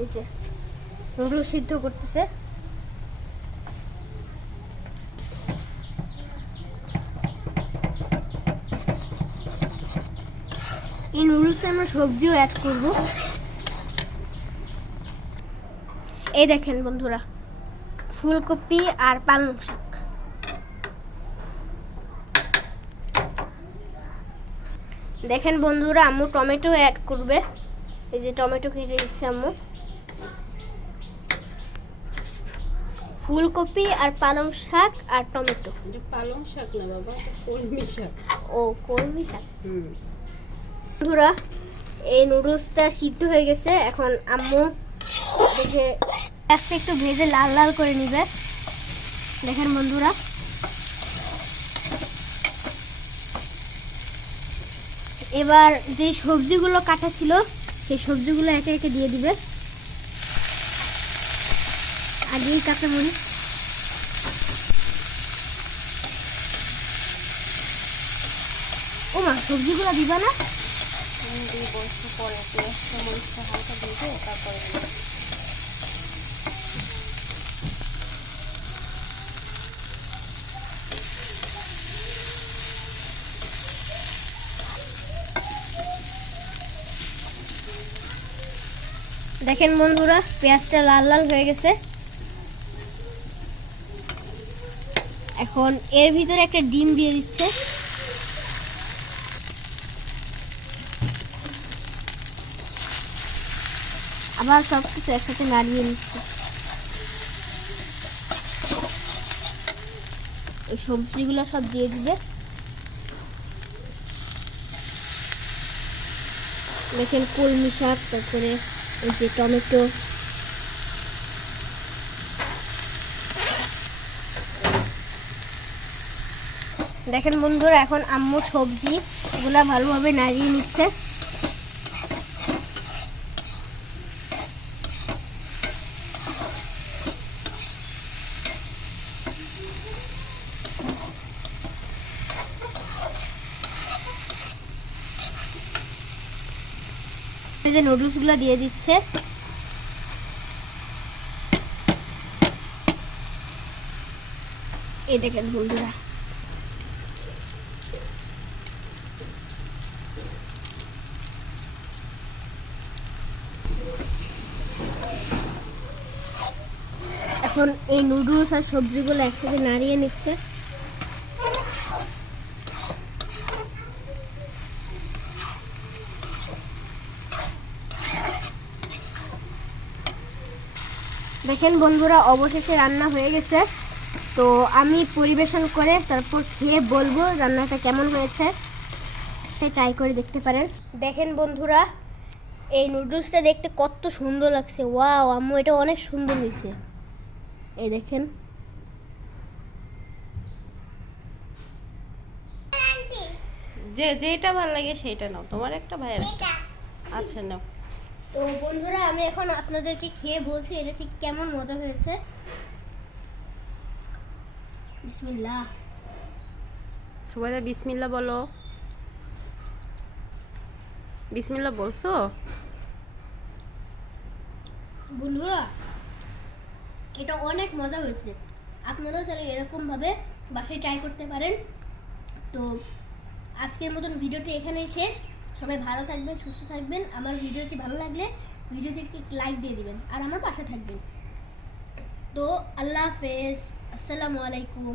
এই যে নুডলস সিদ্ধ করতেছে। এই নুডলসে আমরা সবজিও অ্যাড করব। এই দেখেন বন্ধুরা, ফুলকপি আর পালং শাক। দেখেন বন্ধুরা, আম্মু টমেটো অ্যাড করবে। এই যে টমেটো কেটে দিচ্ছে আম্মু। ফুলকপি আর পালং শাক আর টমেটো। পালং শাক না বাবা, কলমি শাক। ও, কলমি শাক। বন্ধুরা, এই নুডলসটা সিদ্ধ হয়ে গেছে। এখন আম্মু দেখে একটা একটু ভেজে লাল লাল করে নিবে। দেখেন বন্ধুরা, এবার যে সবজিগুলো কাটা ছিল সেই সবজিগুলো একে একে দিয়ে দিবে। আগেই কাঁচামরিচ, ও মা, সবজিগুলো দিবা না? পরে পেঁয়াজটা মরিচটা হালকা দিয়ে তারপরে দেখেন বন্ধুরা, পেঁয়াজটা লাল লাল হয়ে গেছে। এখন এর ভিতরে একটা ডিম দিয়ে দিচ্ছে। আবার সব কিছু একসাথে নাড়িয়ে নিচ্ছে। এই সবজিগুলো সব দিয়ে দিবে। দেখেন কলমি শাক, তারপরে এই যে টমেটো। দেখেন বন্ধুরা, এখন আম্মু সবজিগুলা ভালোভাবে নাড়িয়ে নিচ্ছে। এই যে নুডলসগুলো দিয়ে দিচ্ছে। এই দেখেন বন্ধুরা, এখন এই নুডলস আর সবজিগুলো একসাথে নাড়িয়ে নিচ্ছে। দেখেন বন্ধুরা, অবশেষে রান্না হয়ে গেছে। তো আমি পরিবেশন করে তারপর খেয়ে বলবো রান্নাটা কেমন হয়েছে। ট্রাই করে দেখতে পারেন। দেখেন বন্ধুরা, এই নুডলসটা দেখতে কত সুন্দর লাগছে। ওয়াও আম্মু, এটা অনেক সুন্দর হয়েছে। এই দেখেন। যেটা ভালো লাগে সেটা নাও, তোমার একটা ভাইয়ের একটা। আচ্ছা নাও। তো বন্ধুরা, আমি এখন আপনাদেরকে খেয়ে বলছি এটা ঠিক কেমন মজা হয়েছে। বিসমিল্লাহ। সবাই বিসমিল্লাহ বলো। বিসমিল্লাহ বলছো? বন্ধুরা, এটা অনেক মজা হয়েছে। আপনারাও চাইলে এরকমভাবে বাসায় ট্রাই করতে পারেন। তো আজকের মতন ভিডিওটি এখানেই শেষ। সবাই ভালো থাকবেন, সুস্থ থাকবেন। আমার ভিডিওটি ভালো লাগলে ভিডিওতে একটি লাইক দিয়ে দিবেন আর আমার পাশে থাকবেন। তো আল্লাহ হাফেজ, আসসালামু আলাইকুম।